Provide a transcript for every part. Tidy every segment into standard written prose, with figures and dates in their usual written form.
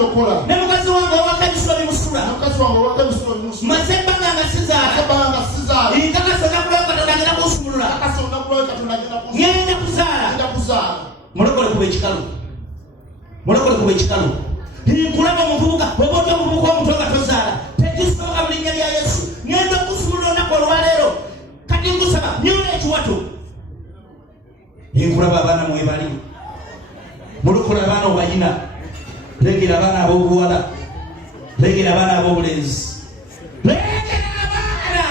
togenda okola ne mukazi wange owakabisula bimusula mukazi wange owakabisula bimusula masebbanga nga sizaala nkakasa olunaku lwayo Katonda agenda kunsumulula ngenda kuzaala mulokole kuba ekikalu nkulaba omuvubuka oba otya omuvubuka omuto nga tozaala tekisooka mu linnya lya Yesu ngenda okusumulula olunaku olwaleero kati nkusaba nyola ekiwato nkulaba abaana mwebali mulokole abaana obayina legera abaana ab'obuwala legera abaana ab'obulenzi legera abaana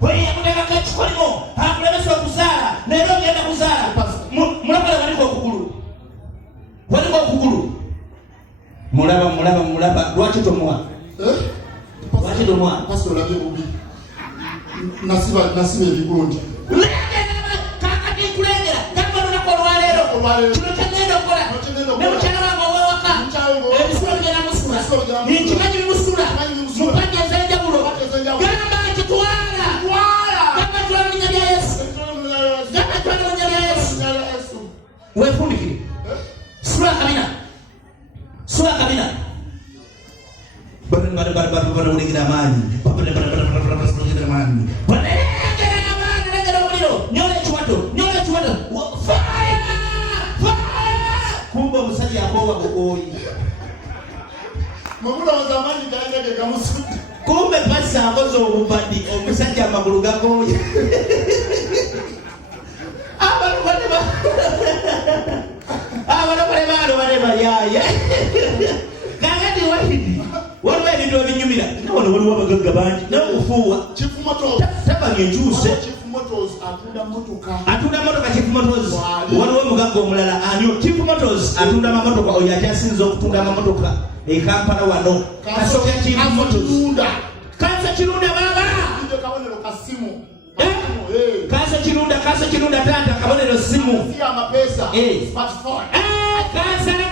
weyamutekako ekikolimo akulemesa okuzaala leero ogenda kuzaala mulokole waliko okugulu mulaba lwaki tomuwa pastor olabye bubi nasiba ebigundi kakati nkulengera gamba olunaku olwaleero kino kyagenda okukola ne mukyala wange owewaka ebisulo bigenda musula nkimanyi bimusula mupanja ez'enjawulo gamba kitwala gamba twala linnya lya Yesu wefundikire sura kabina ulegera amaanyi nyola ekiwato kumba omusajja akoowa bukooyi kumbe pasa akoze obubadi omusajja amagulu gakooye abalokole balyaye kakati wahidi waliwo ebintu ebinyumira nawano waliwo abagagga bangi nakufuuwa tabanga enkyuse atunda motoka Chief Motors waliwo omugagga omulala anyo Chief Motors atunda amamotoka oyo akyasinza okutunda amamotoka ekampala wano kasooka Chief Motors kansa kirunda baba kasa kirunda tata kabonero simu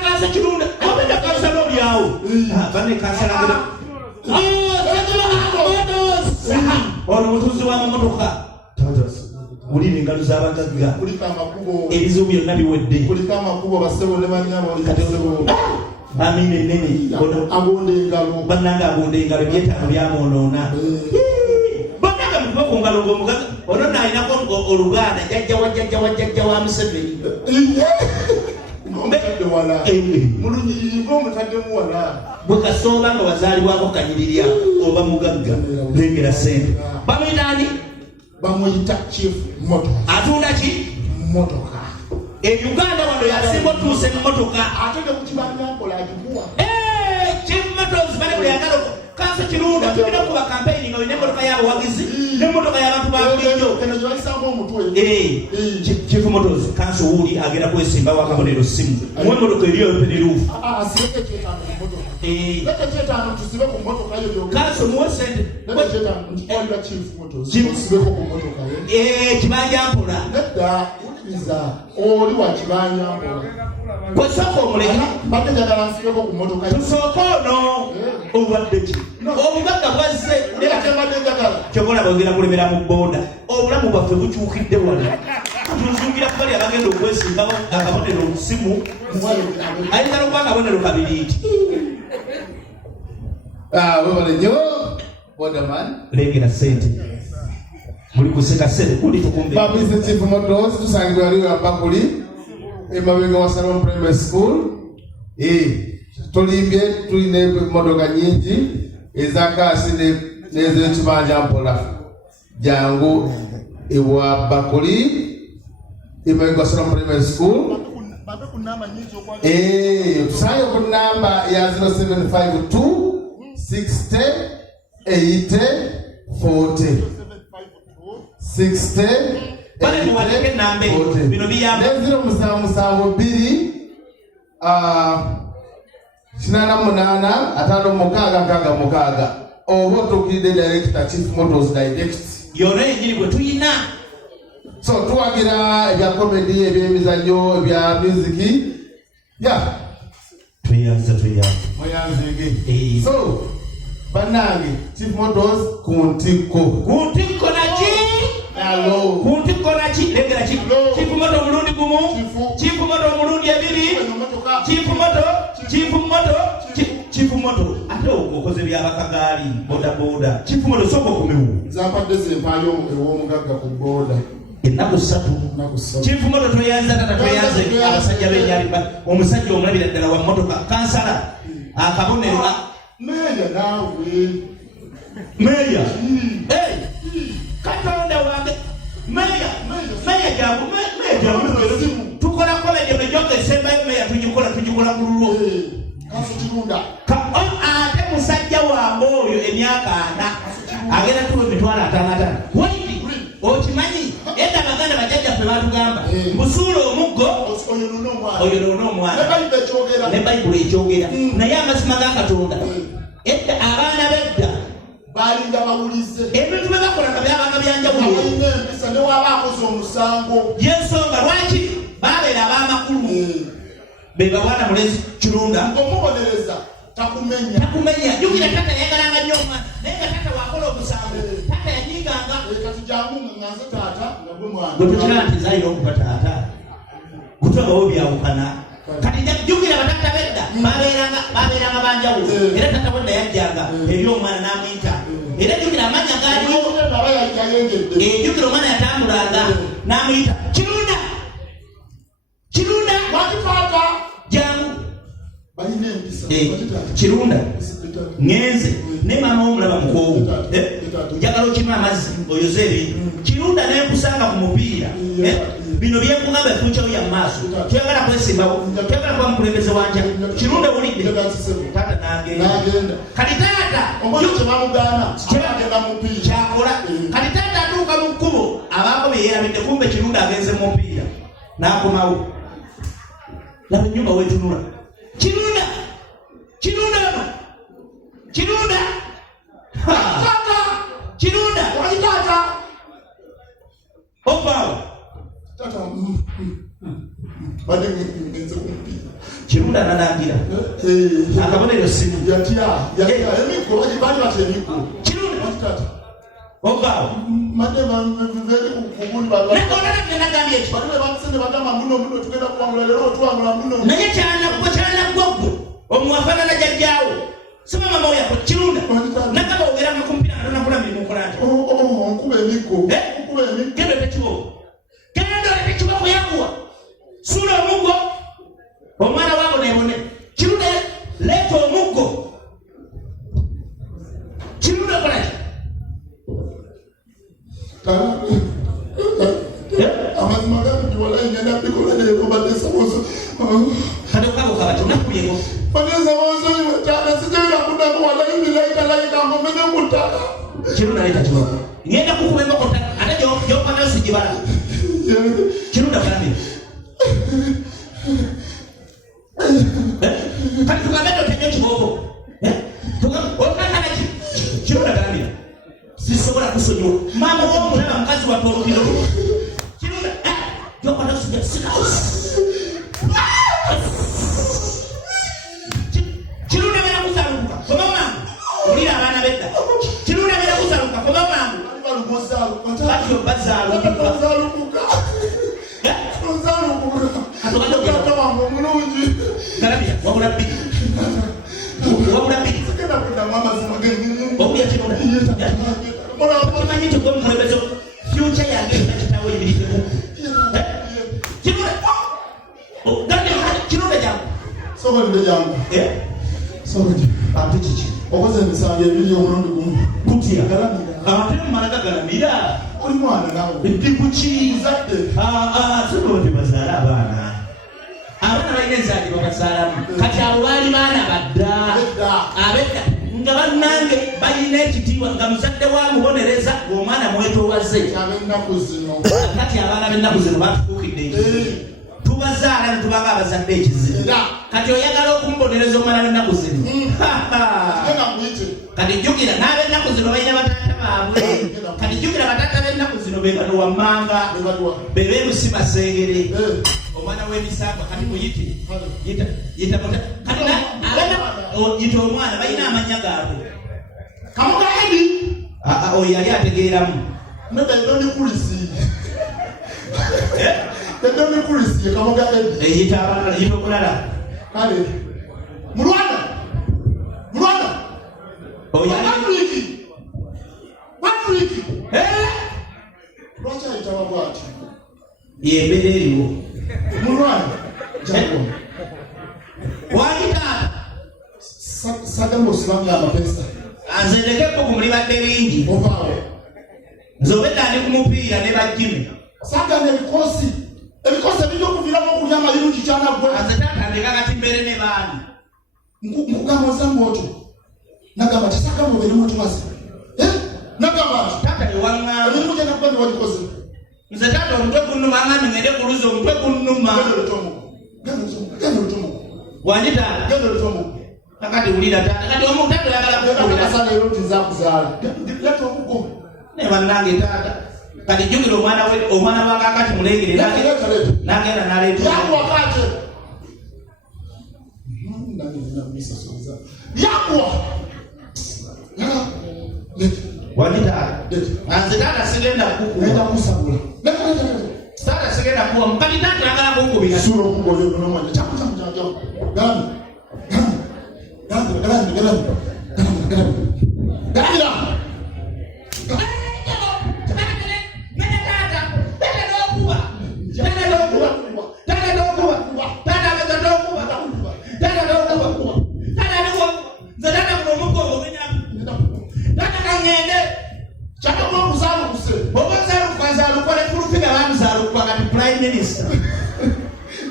kansa kirunda obenda kansa lobyawo bane kansa lagera ono mutuzi wa mamotoka mulini engalo z'abagagga ebizibu byonna biwedde amina ennene bannanga agonda engalo byetaano byamwonoona bannanga mukuba ku ngalo ng'omugagga ono naalinako oluganda jjajja wa Museveni bwe kasooba nga wazaalibwako kanyirirya oba mugagga lengera sente bamuyitaani bamuyita Chief Motors atunda ki motoka Uganda wano yasimba otuuse mu motoka ate ne kukibanja mpola agikuwa Chief Motors bale bwe yagala kansa kirunda tulina okuba campaign nga n'emmotoka y'abawagizi n'emmotoka y'abantu ba bulijjo Chief Motors kansa owuli agenda kwesimba wakabonero simu mu emmotoka eriyo peneruufu kansa muwe sente kibanja mpola oli wa kibanja mpola kwesooka omuleka badde njagala nsibeko ku motoka tusooka ono obwadde ki obugagga bwazze kyobola bwegera kulemera mu booda obulamu bwaffe bukyukidde wano tuzungira kubali abagenda okwesimbawo akabonero omusimu ayinza okuba akabonero kabiriiti webale nnyo bodaman lengera sente muli kuseka sente kuli tukumbe babise Chief Motors tusangibwa waliwo abakuli emabega wa Salon Primary School tulimbye tulina emmotoka nyingi ezakasi n'ez'ekibanja mpola jangu ewa bakuli emabega wa Salon Primary School tusayo ku namba ya 0752 60 80 40 60 bale muwaleke nambe bino biyamba neziro musanvu bbiri kinana munana atano mukaaga oba otukidde director Chief Motors direct yona enjiri bwe tuyina so tuwagira ebya comedy ebyemizanyo ebya music tweyanza mweyanzege so banange Chief Motors kuntiko naki kuntikolaki legera ki Chief Moto omulundi gumu Chief Moto omulundi ebiri Chief Moto Chief Moto ate okoze byabakagaali bodaboda. Chief Moto soko kumewu. Zampadde zempayo ew'omugagga ku boda. Ennaku 3. Chief Moto toyanza tata toyanze abasajja b'ennyaliba. Omusajja omulabira ddala wa motoka kansala. Akabonero Meya nawe. Meya. Katonda wange. Meya jabu. Tukola college emejoka esembayo meya tujikola kululwo. Kasukirunda. Ate musajja wange oyo emyaka 4 agenda tuwe emitwalo 5. Waiti okimanyi edda baganda bajjajjaffe batugamba busuula omuggo oyo n'omwana ne bayibuli ekyogera naye amazima ga Katonda edda abaana bedda balinga bawulize ebintu bye bakolanga byabanga byanjawulo empisa ne waba akoze omusango yensonga lwaki babeera ab'amakulu be babwana mulezi Kirunda omubonereza takumenya jukira tata yagalanga nnyo omwana naye nga tata wakola omusango tata yanyiganga kati jangu nganze taata nga gwe mwana gwe tukira nti zaayira okuba taata kutobawo byawukana kati jukira batata bedda babeeranga banjawulo era tata bwedda yajjanga eri omwana n'amuyita era jukira amanya gaaliwo jukira omwana yatambulanga n'amuyita Kirunda wakifaka jangu balina empisa Kirunda ngenze ne mama omulaba mukoowu njagala okima amazzi oyoze ebintu Kirunda nenkusanga ku mupiira bino byenkugamba efuucawo ya maaso tuyagala kwesimbawo tuyagala kuba mukulembeze wanja Kirunda wulidde taata n'agenda kati taata kyakola kati taata atuuka mu kkubo abaako byeyeerabidde kumbe Kirunda agenze mu mupiira n'akomawo laba ennyumba weetunula Kirunda ovaawo tata bade ngenze kumpiira Kirunda nanangira akabonero simu yatya emiko bali bate emiko Kirunda tata ovaawo madema vele kuguni baba nagambye ekyo bali bamusene bagamba muno tugenda kuwangula lero tuwangula muno naye kyana gwoggo omuwafaanana jajjaawo sima mama oyo Kirunda nagamba ogera mukumpira natonakula mirimu nkolati onkuba emiko genda olete kibooko yakuwa suula omuggo omwana waabo nebone Kirunda leeta omuggo Kirunda okolaki amazima gandi wala ngenda bikola lero badesa bozo kade kwabo kabati nakuyego badesa bozo mutaka sijenda kudamu wala laika ngomene mutaka Kirunda leeta kibooko ngenda kukuba emboko ate gyopanga osijibala Kirunda kandi kati tugambe otenyo kibooko okananaki Kirunda kandi sisobola kusonyiwa mama w'omulaba mukazi wattu olukiro Kirunda gyopanga osijja Kirunda beera kusaluka koba mangu olira abaana bedda Kirunda beera kusaluka koba mangu kati obazaaluka galabia wabula bbiri obulya Kirunda okimanyi nti gwe mukulembeze fyuca yange nakitawo ebiriteku Kirunda jangu sobolide jangu ate kiki okoze emisango ebiri omulundi gumu kutya ate mumalaga galamira oli mwana nawe ndi kuki zadde sobote bazaala abaana balina enzaalibwa bazaalamu kati abo baali baana badda abedda nga bannange balina ekitiibwa nga muzadde wa mubonereza omwana mwetoowaze kati abaana b'ennaku zino batufuukidde ekizibu tubazaala ne tubanga abazadde ekizibu kati oyagala okumubonereza omwana w'ennaku zino kati jjukira n'ab'ennaku zino balina bataata baabwe kati jjukira bataata b'ennaku zino be bano wammanga be beerusi masengere omwana w'emisamba kati muyite yita kati yita omwana balina amanya gaabwe kamugaedi oyo yali ategeeramu edonikulisi yita omulala kale mulwana Patrick. Lwacha itawa bwati. Yebeleriwo. Mulwana. Jago. Wajita. Saga musanga amapesa. Anzendekeko kumulibadde bingi. Ovaawo. Nzobedde ali ku mupiira ne bajjime. Saga n'ebikosi. Ebikosi ebijja okuviiramu okulyama birungi kyana gwe. Anzetatandika kati mbere ne baani. Nkugamba ozanga otyo. Nagamba tisaka mubiri mutumaze. Nagamba tata ewanga. Ebirimu gye nakubadde wagikoze. Nze tata omutwe gunnuma ng'ani ngende kuluza omutwe gunnuma. Genda olutomo. Wandita. Genda olutomo. Nakati ulira tata. Kati omutatu yagala kukuwira. Kasana ero tizakuzaala. Leta omugo. Ne bannange tata. Kati jjukira omwana wa kakati mulengere n'agenda n'aleeta. Yakuwa kate. Yakuwa. Wandita. Anze tata sigenda kukuwa. Nenda kusabula. Tata sigenda kuwa. Mukati tata yagala kukubira. Sura okugoye n'omwana. Chaku. Gani.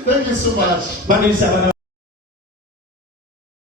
Thank you so much.